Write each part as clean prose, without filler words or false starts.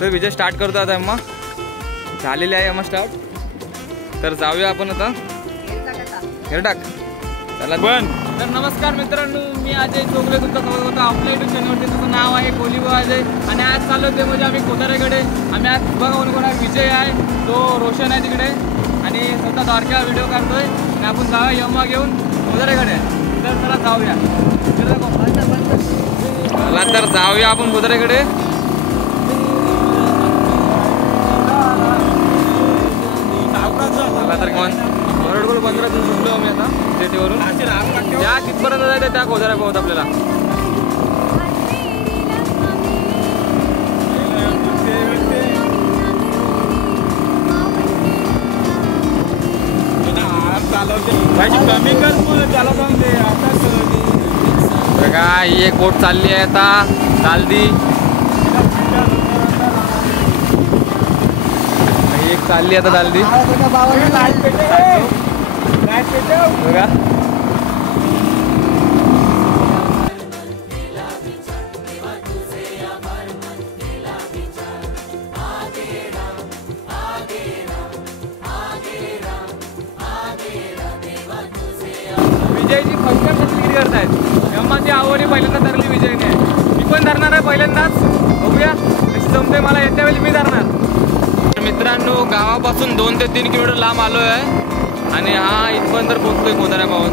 तर विजय स्टार्ट करतो आता अम्मा, झालेली आहे अम्मा स्टार्ट. तर जाऊया आपण आता हेरटाक चला पण. तर नमस्कार मित्रांनो, मी अजय चोगले तुमचं स्वागत करतो आपल्या युट्यूब चॅनलवरती. त्याचं नाव आहे कोलीबा अजय आणि आज चाललो ते म्हणजे आम्ही कोदाऱ्याकडे. आम्ही आज बघा कोण आहे, विजय आहे, तो रोशन आहे तिकडे आणि स्वतः द्वारका व्हिडिओ काढतोय आणि आपण जाऊया यम्मा घेऊन कोदाऱ्याकडे. तर चला जाऊया, चला तर जाऊया आपण कोदाऱ्याकडे. तर कोण बरोबर 15 दिवस सुटलो आम्ही आता सिटीवरून. त्या कितपर्यंत जायचं त्या कोजाऱ्या पाहत आपल्याला. बघा ही एक बोट चालली आहे आता दालदी, एक चालली आता दालदी बघा. विजयची फर्स्ट टाइम किती करतायत. यम्माची आवडी पहिल्यांदा धरली विजयने, मी पण धरणार आहे पहिल्यांदाच. बघूया कशी जमते मला, येत्या वेळी मी धरणार. मित्रांनो गावापासून 2 ते 3 किलोमीटर लांब आलो आहे आणि हा इथपर्यंत पोहोचतोय कोदाऱ्या पावत.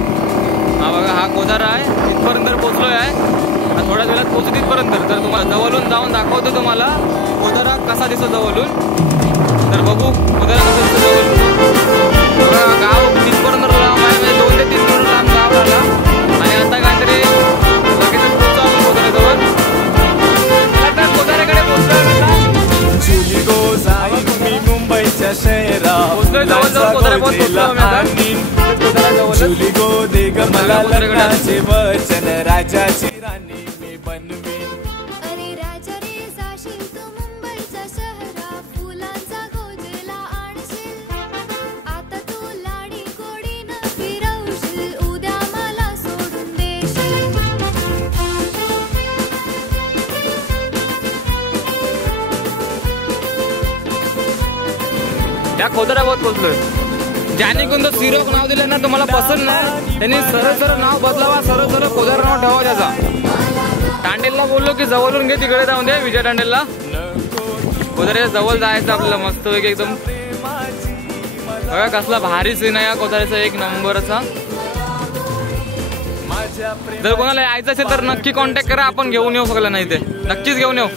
हा बघा हा कोदारा आहे, इथपर्यंत पोहोचलोय आहे. थोड्याच वेळात पोहोचतो तिथपर्यंत. तर तुम्हाला जवळून जाऊन दाखवतो तुम्हाला कोदारा कसा दिसतो जवळून. तर बघू कोदारा कसा दिसतो जवळून. बघा गाव तिथपर्यंत लांब आहे, म्हणजे 2 ते 3 किलोमीटर लांब गाव आला आणि आता काहीतरी लगेच पोहोचतो आपण कोदाऱ्याजवळ. तर कोदाऱ्याकडे पोहोचलोय मुंबईच्या शहरात चुली गो दे ग मला लग्नाचे वचन, राजाची राणी मी बनवीन. अरे राजा रे जाशील तू मुंबईच्या शहरात, फुलांचा गोजला आणशील. आता तू लाडी गोडीनं फिरवशील, उद्या मला सोडून देशील. त्या खोदऱ्यावर पोहोचलोय. ज्याने कोणतं सिरोक नाव दिलं ना तुम्हाला पसंत नाही, त्यांनी सरळ सरळ नाव बदलावा, सरळ सरळ कोदार नाव ठेवा त्याचा. तांडेलला बोललो की जवळून घे, तिकडे जाऊन दे विजय तांडेलला. कोदाऱ्याच्या जवळ जायचं आपल्याला मस्त पैकी एकदम. बघा कसला भारी सीन आहे या कोदाऱ्याचा, एक नंबरचा. जर कोणाला यायचं असेल तर नक्की कॉन्टॅक्ट करा, आपण घेऊन येऊ सगळं. नाही ते नक्कीच घेऊन येऊ.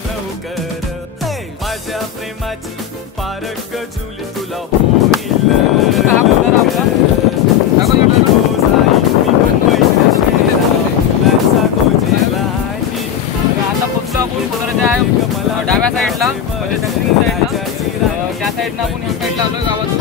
माझ्या प्रेमाची पारख जुली तुला होईल. आता पोचलो आपण कोदाऱ्याच्या डाव्या साईडला, म्हणजे दक्षिण साईडला. त्या साईडनं आपण या साईडला आलोय गावातून.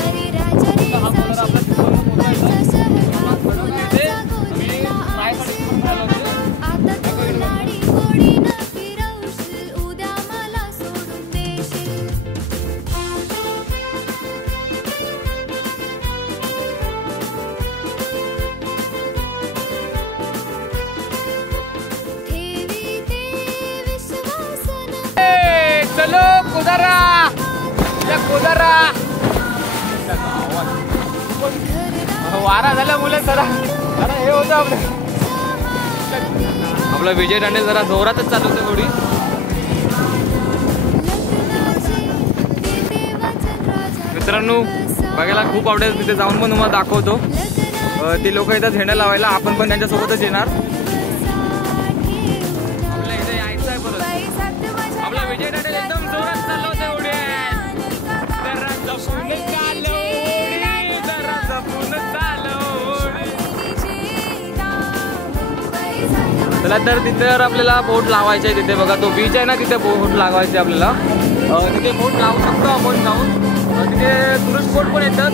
चलो कोदारा, कोदारा वारा झाला मुलं. जरा हे होतं आपला विजय तांडेल जरा जोरातच चालवतो थोडी. मित्रांनो बघायला खूप आवडेल, तिथे जाऊन पण तुम्हाला दाखवतो. ती लोक येतात झेंडा लावायला, आपण पण त्यांच्यासोबतच येणार. आपल्या इथे यायचं आहे परत. आपला विजय तांडेल एकदम जोरात चालवतो एवढे. जरा जपून चालव, जरा जपून चालव. चला तर तिथे आपल्याला बोट लावायचे आहे. तिथे बघा तो बीच आहे ना, तिथे बोट लावायचे आपल्याला. तिथे बोट लावू शकतो आपण जाऊन. तिथे टुरिस्ट बोट पण येतात.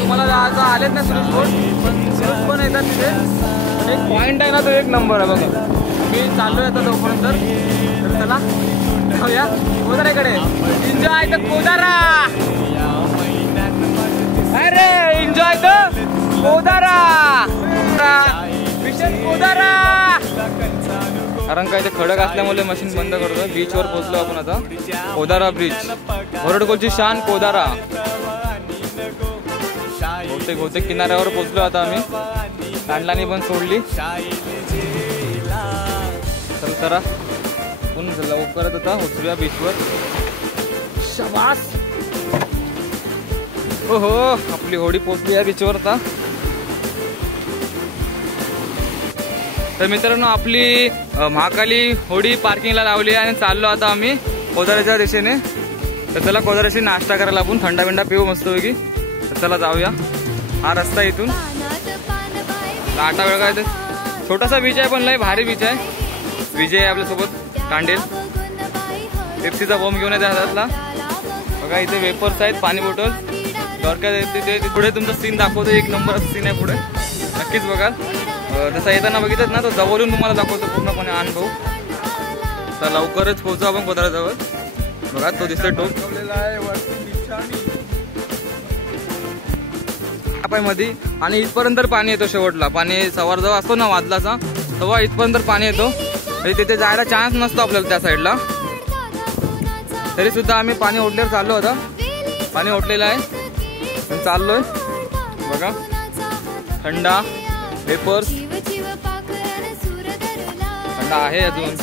तुम्हाला आज आलेत ना टुरिस्ट बोट, टुरिस्ट पण येतात तिथे. एक पॉईंट आहे ना, तो एक नंबर आहे बघा. मी चाललो आहे आता तोपर्यंत. तर चला जाऊया कोदाराकडे. Enjoy the Kodara. अरे एन्जॉय द कोदारा. विशेष कोदारा. कारण काय ते खडक असल्यामुळे मशीन बंद करतो. बीचवर पोहोचलो आपण आता. कोदारा ब्रिज, भरडकोलची शान कोदारा. बहुतेक किनाऱ्यावर पोहोचलो आता आम्ही. कांडलानी पण सोडली. चल करा पण लवकरच आता उतरूया बीचवर. शाबास. हो आपली होडी पोहोचली आहे बीचवर आता. तर मित्रांनो आपली महाकाली होडी पार्किंगला लावली आहे आणि चाललो आता आम्ही कोदाराच्या दिशेने. तर चला कोदाराशी नाश्ता करायला आपण थंडा बिंडा पिऊ मस्तपैकी. तर चला जाऊया. हा रस्ता इथून लाटा वेळ काय. छोटासा बीच आहे पण लय भारी बीच आहे. विजय आहे आपल्यासोबत कांडेल. पेप्सीचा बॉम्ब घेऊन येते हातातला. बघा इथे वेपर्स आहेत, पाणी बॉटल. तिथे पुढे तुमचा सीन दाखवतो. एक नंबर सीन आहे पुढे, नक्कीच बघाल. जसा येताना बघितलं ना तो जवळून तुम्हाला दाखवतो पूर्णपणे अनुभव. तर लवकरच पोहोचू आपण कोदाराजवळ. बघा तो दिसतोय टोक मध्ये. आणि इथपर्यंत पाणी येतो शेवटला. पाणी सवार जेव्हा असतो ना वादलाचा तेव्हा इथपर्यंत पाणी येतो. तिथे जायला चान्स नसतो आपल्याला त्या साईडला. तरी सुद्धा आम्ही पाणी ओढल्यावर चाललो होता. पाणी ओढलेलं आहे, चाललोय. बघा थंडा वेपर्स थंडा आहे अजून.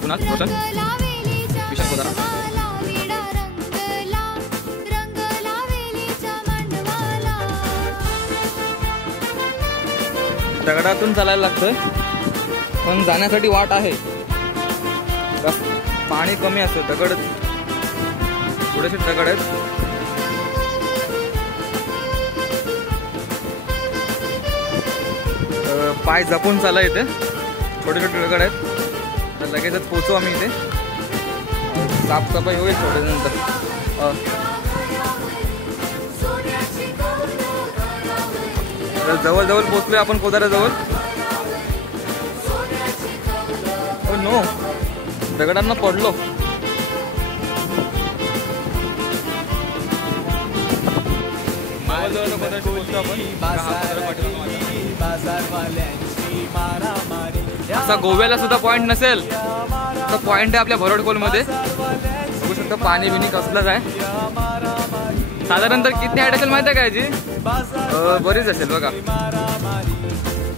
कुणाल रोशन विशाल कोदारा. दगडातून चालायला लागतंय पण जाण्यासाठी वाट आहे. पाणी कमी असतं. दगड थोडेसे दगड आहेत. पाय जपून चाला. इथे छोटे छोटे दगड आहेत. तर लगेचच पोहोचू आम्ही इथे. साफसफाई होईल थोड्या नंतर. तर जवळ पोहोचलोय आपण कोदाराजवळ. ओ नो, दगडांना पडलो. असा गोव्याला सुद्धा पॉइंट नसेल तर पॉइंट आहे आपल्या भरडकोल मध्ये. बघू शकता पाणी बिनी कसलंच आहे. साधारण तर किती हाईट असेल माहिती आहे का याची? बरीच असेल बघा.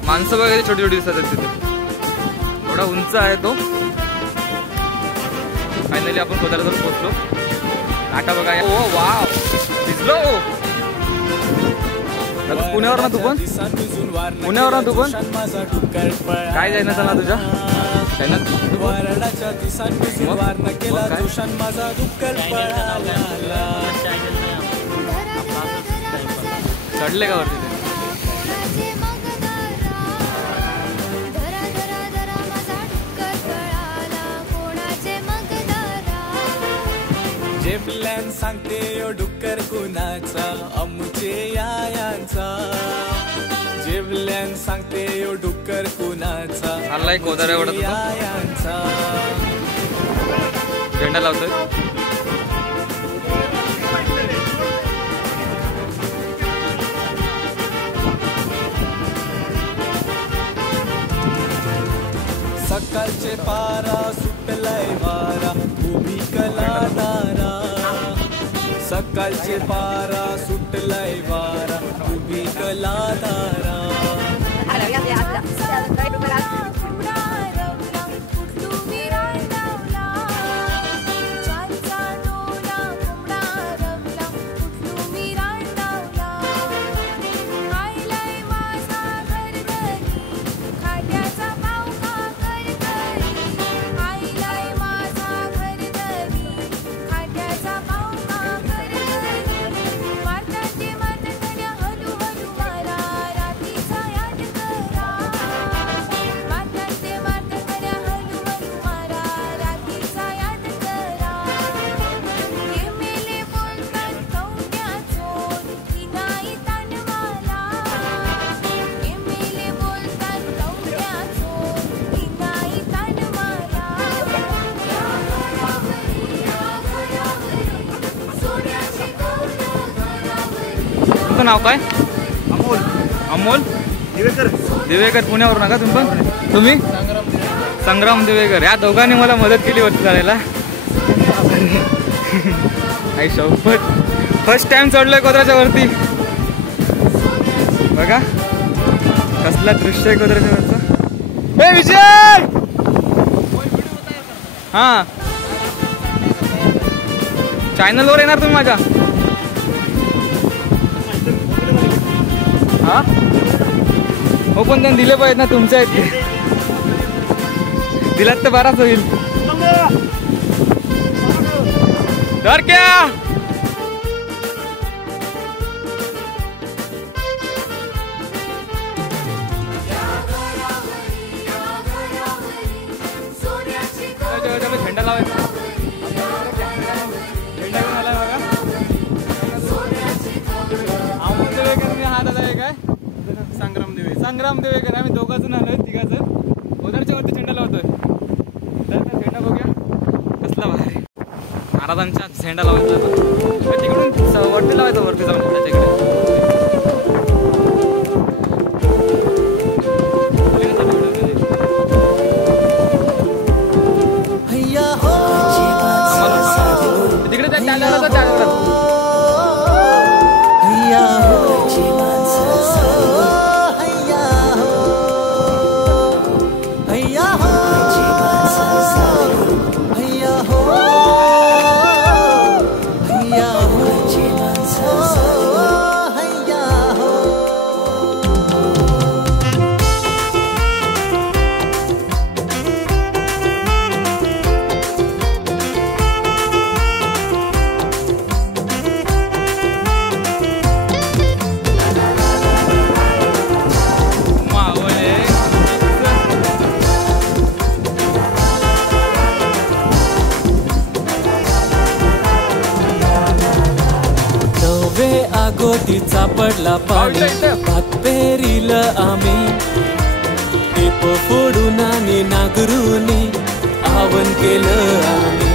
माणसं वगैरे छोटी छोटी दिसतात तिथे. थोडा उंच आहे तो. फायनली आपण कोदाराजवळ पोहोचलो. आटा बघा. ओ वाव, भिजलो. पुण्यावर ना तू पण? पुण्यावर ना तू पण? काय जाईना चला तुझ्या चढले का वरती? जे प्लॅन सांगते यो डुक्कर कुणाचा, अमुचे यायांचा. जे प्लॅन सांगते यो डुक्कर कुणाचा, आलाय कोदारा एवढा यायांचा. झेंडा लावतोय. सकाळचे पारा सुटलाय वारा, उभी कलादारा. सकाळचे पारा सुटलाय वारा, उभी कलादारा. तुमचं नाव काय? अमोल अमोल दिवेकर. दिवेकर. पुण्यावरून नका तुम्ही पण? तुम्ही? संग्राम दिवेकर. या दोघांनी मला मदत केली होती चालायला. आई शपथ, फर्स्ट टाइम चढलोय कोदराच्या वरती. बघा कसला दृश्य आहे कोदराच्या वरचं. ए विजय, हा चॅनलवर येणार तुम्ही माझ्या? हा हो, पण त्यांनी दिले पाहिजेत ना, तुमच्या आहेत ते. दिलात तर बराच होईल. डर क्या? झेंडा लावायचा. झेंडा घेऊन आला बघा. अमोल दिवेकर हा दादा आहे काय? संग्राम दिवेकर. आम्ही दोघांजण आलोय, तिघाजण कोदरच्या वरती झेंडा लावतोय. तर झेंडा बघूया कसला भारी. महाराजांचा झेंडा लावायचा तिकडून वरती लावायचा, वरती जाऊन त्याच्याकडे. तिकडे गोटीचा पडला पाणी, भात पेरील आम्ही. टेप फोडून आणि नागरूनी आवन केलं आम्ही.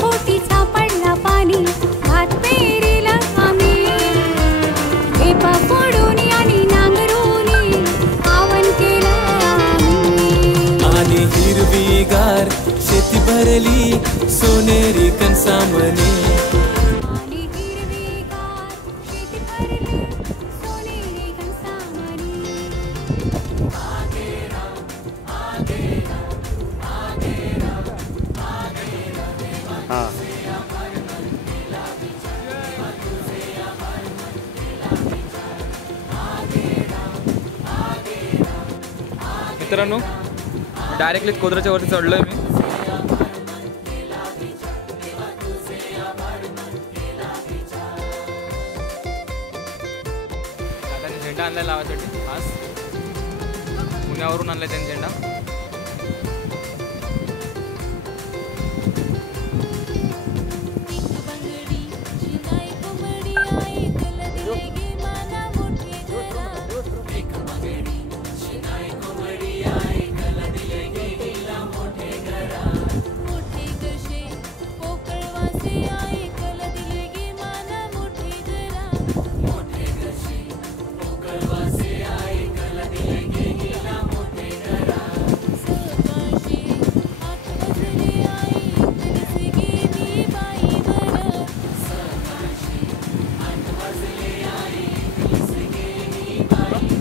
गोटीचा पडला पाणी, भात पेरील आम्ही. टेप फोडून आणि नांगरूनी आवन केलं आम्ही. आणि हिरवीगार शेती भरली सोनेरी कणसामने. मित्रांनो, डायरेक्टली कोदराच्या वरती चढलोय मी. आता झेंडा आणलाय लावायसाठी, खास पुण्यावरून आणलाय त्यांनी झेंडा.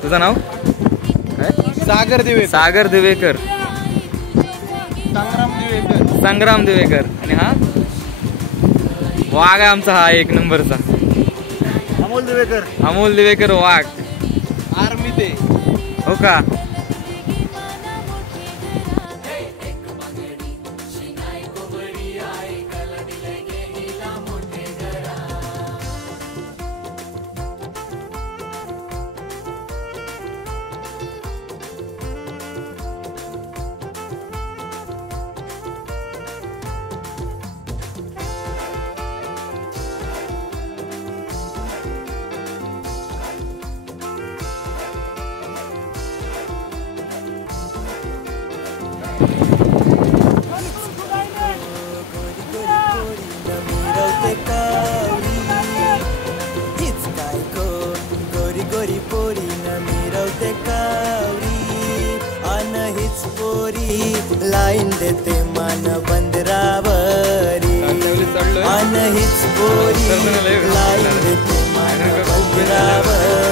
तुझं नाव काय? सागर दिवेकर. सागर दिवेकर. संग्राम दिवेकर. संग्राम दिवेकर. आणि हा वाघ आहे आमचा, हा एक नंबरचा अमोल दिवेकर. अमोल दिवेकर वाघ. आर्मी ते. हो का? लाईन देते मान बंदरावरी मान हीच पोरी लाईन देते मान बंदरावरी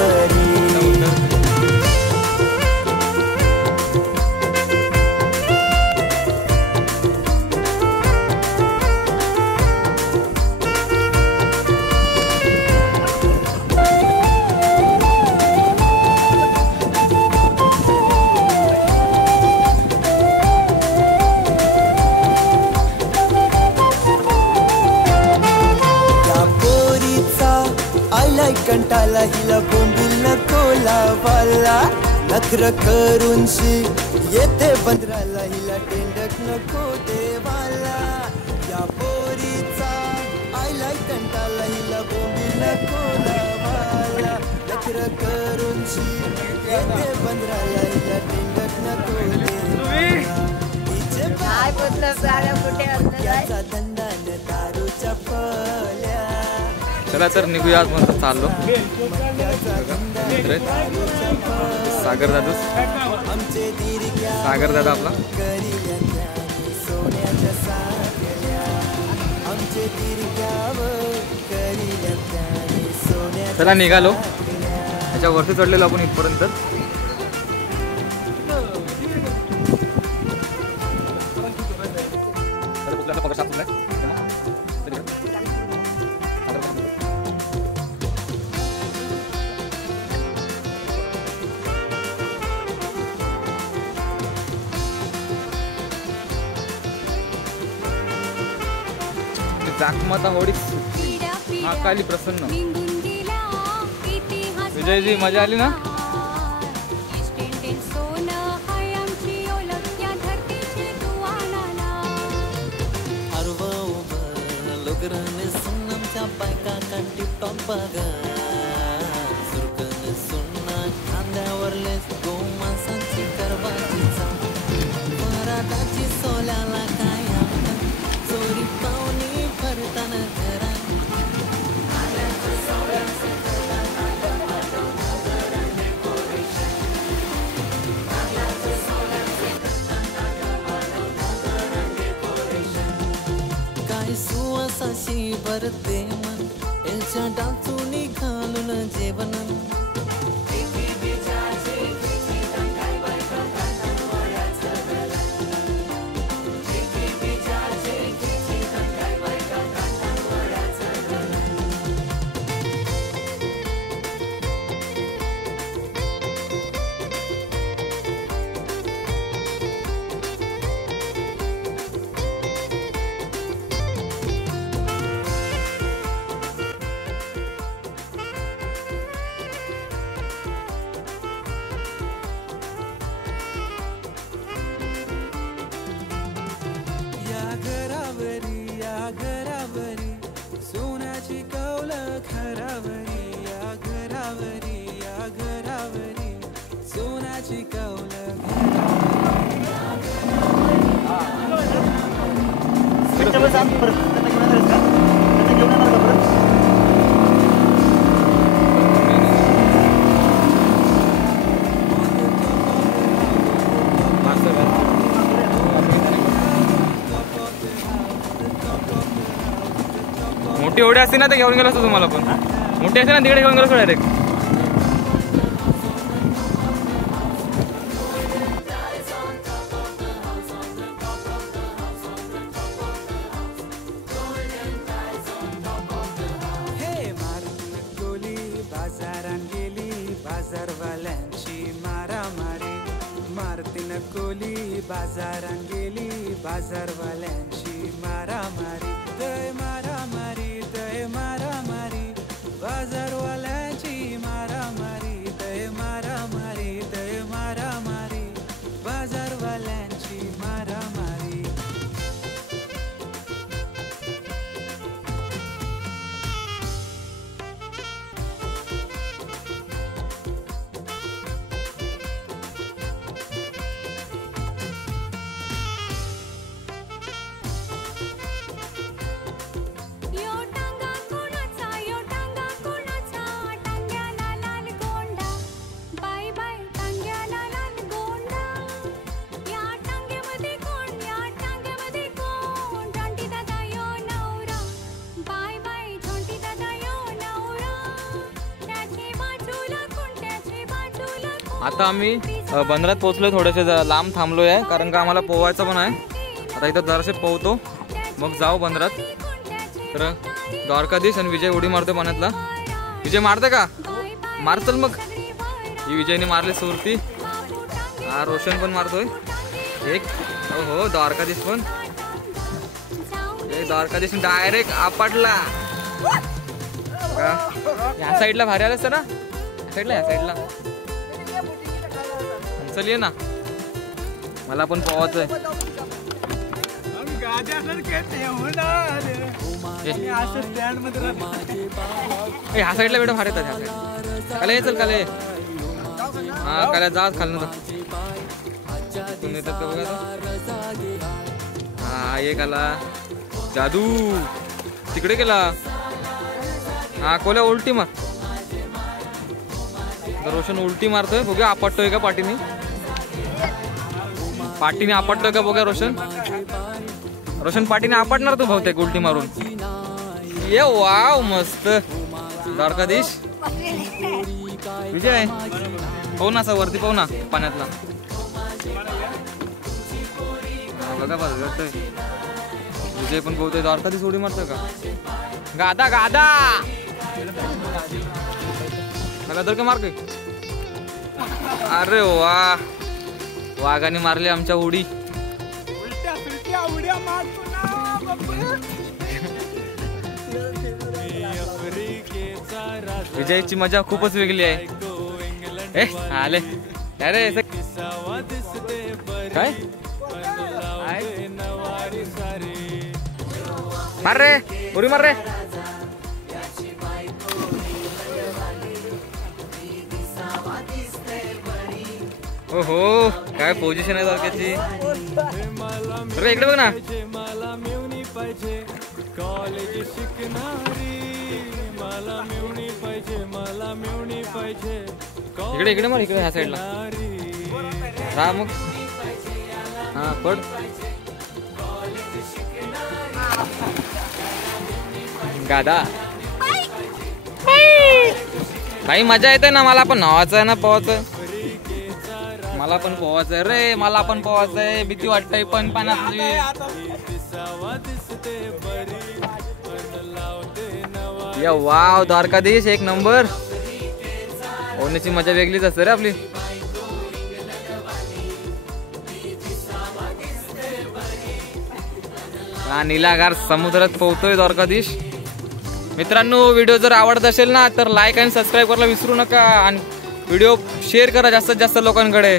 कंटाला हिला बोंबील नको लावाला नखर करूनशी येते बंदराला हिला टेंडक नको देवाला या पोरीचा आयला कंटाला हिला बोंबील नको लावाला नखर करूनशी येते बंदराला हिला टेंडक नको देवाला तिचे काय बोललं साऱ्या कुठे याचा धंदा न दारूच्या फल्या चला तर निघूया आज मस्त चाललो सागर दादू सागर दादा आपला चला निघालो त्याच्या वरती चढलेलो आपण इथपर्यंत जाकमाता होडी महाकाली प्रसन्न विजयजी मजा आली ना बायका कांटी टॉपागा सुरकन सुन्ना खांद्यावरलेच गो माणसांची करबाजीचा मराठाची सोल्याला काय चोरी पाहुणी भरताना घरा काय सुवासाशी भरते मन याच्या डाचुनी घालून जेवण सोन्याची कौल घरावरी या घरावरी या घरावरी सोन्याची कौल मोठी एवढी असते ना तर घेऊन गेलो असतो तुम्हाला पण मोठी असते ना तिकडे घेऊन गेलो असतो डायरेक्ट हे मारून गोली बाजारात गेली बाजारवाल्यांची मारामारी मारतीन कोली बाजारात गेली बाजारवाल्यांची मारामारी दय मारामारी दय मारामारी बाजारवाल्यांची मारामारी दय मारामारी दय मारामारी बाजारवाल्यांची मारामारी आता आम्ही बंदरात पोहोचलोय, थोडेसे लांब थांबलोय आहे कारण का आम्हाला पोवायचं पण आहे. आता इथं जरासे पोहतो मग जाऊ बंदरात. तर द्वारकाधीश आणि विजय उडी मारतोय पाण्यातला. विजय मारते का? मार चल मग. ही विजयने मारली सुरती. हा रोशन पण मारतोय एक. हो द्वारकाधीश पण. द्वारकाधीश डायरेक्ट आपटला. ह्या साईडला भारी आलं असतं ना, ह्या साईडला चल ये ना, मला पण पोहायचंय. ह्या साईडला बेटा भारी येतात. ह्या साईड काले चल काले. हा काले जा खाल ना. हा एक आला जादू तिकडे गेला. हा कोल्या उलटी मार. रोशन उलटी मारतोय, बघूया आपटतोय का पाठीने. पाठीने आपटतोय का बघूया रोशन. रोशन पाठीने आपटणार तू बहुतेक उलटी मारून. ये वाव मस्त. द्वारकाधीश विजय पाहू ना असा वरती पाहू ना पाण्यातला. बघा बघ विजय पण पोहतोय. द्वारकाधीश उडी मारतोय का? गादा गादा गादर का मार के. अरे वा वाघाने मारली आमच्या उडी. विजयची मजा खूपच वेगळी आहे. आले अरे काय मार रे उडी मार रे. ओहो काय पोझिशन आहे द्वारकाची. अरे इकडे बघ ना. इकडे इकडे मार इकडे ह्या साईडला राहा मग. हा पड. गादा भाई मजा येते ना. मला पण नावाचं आहे ना पोहायचं. मला पण पोहायचंय रे. मला पण पोहायचंय. भीती वाटतंय पण पाण्यात. या वाव द्वारकाधीश एक नंबर. पोहण्याची मजा वेगळीच असते रे आपली. हा निलागार समुद्रात पोहतोय द्वारकाधीश. मित्रांनो व्हिडिओ जर आवडत असेल ना तर लाईक आणि सबस्क्राईब करायला विसरू नका. आणि व्हिडिओ शेअर करा जास्तीत जास्त लोकांकडे.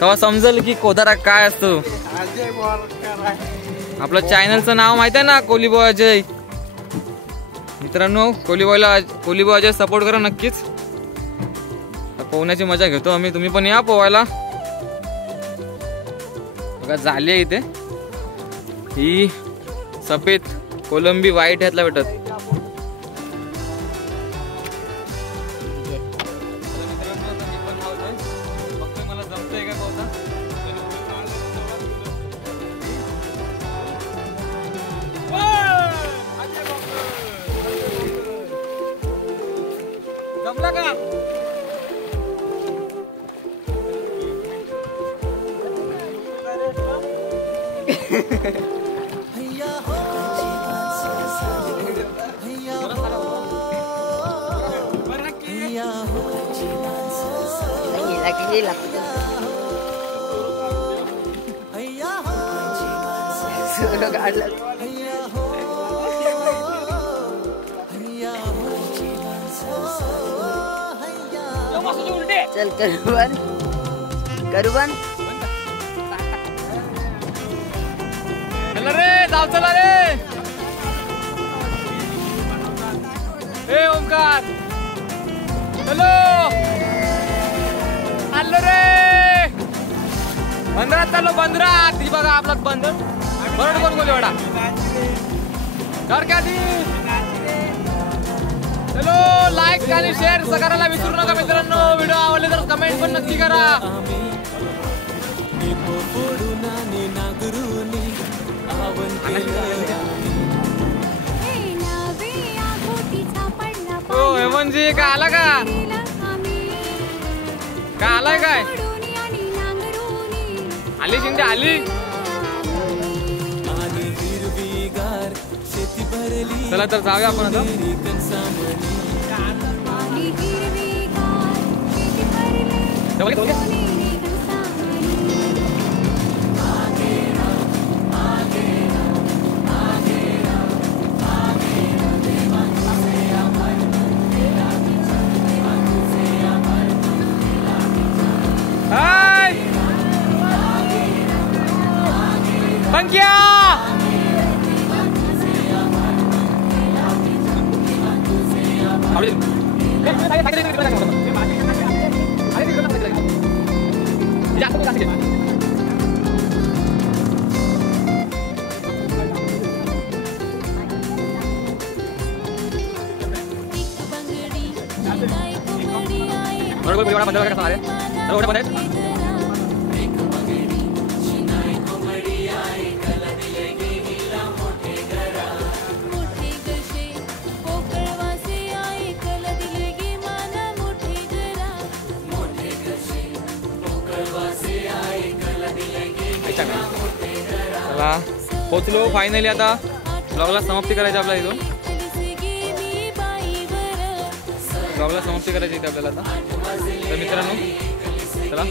तेव्हा समजेल की कोदारा काय असतो. आपलं चॅनलचं नाव माहिती आहे ना कोलीबॉय अजय. मित्रांनो कोलीबॉय अजय सपोर्ट करा नक्कीच. पोहण्याची मजा घेतो आम्ही. तुम्ही पण या पोहायला. बघा झाली आहे इथे. ही सफेद कोलंबी व्हाईट ह्यातला भेटत. जमला का? चल करू बंद. चला रे जाऊ चला रे. ए ओमकार हॅलो आलो रे. बंदरात चाललो बंदरात. ती बघा आपला बंदर. बरोबर कोण बोल एवढा द्वारकाधीश. हॅलो लाईक आणि शेअर करायला विसरू नका मित्रांनो. व्हिडिओ आवडले तर कमेंट पण नक्की करा. हो हेमंतजी काय आला का? काय आलाय काय आली शिंदे आली. आणि हिरवीगार शेती भरली चला तर जाऊया आपण आता. हाय पंक्या चला पोचलो फायनली. आता ब्लॉगला समाप्ती करायची आपल्या इथून. ब्लॉगला समाप्ती करायची इथे आपल्याला आता. तर मित्रांनो चला.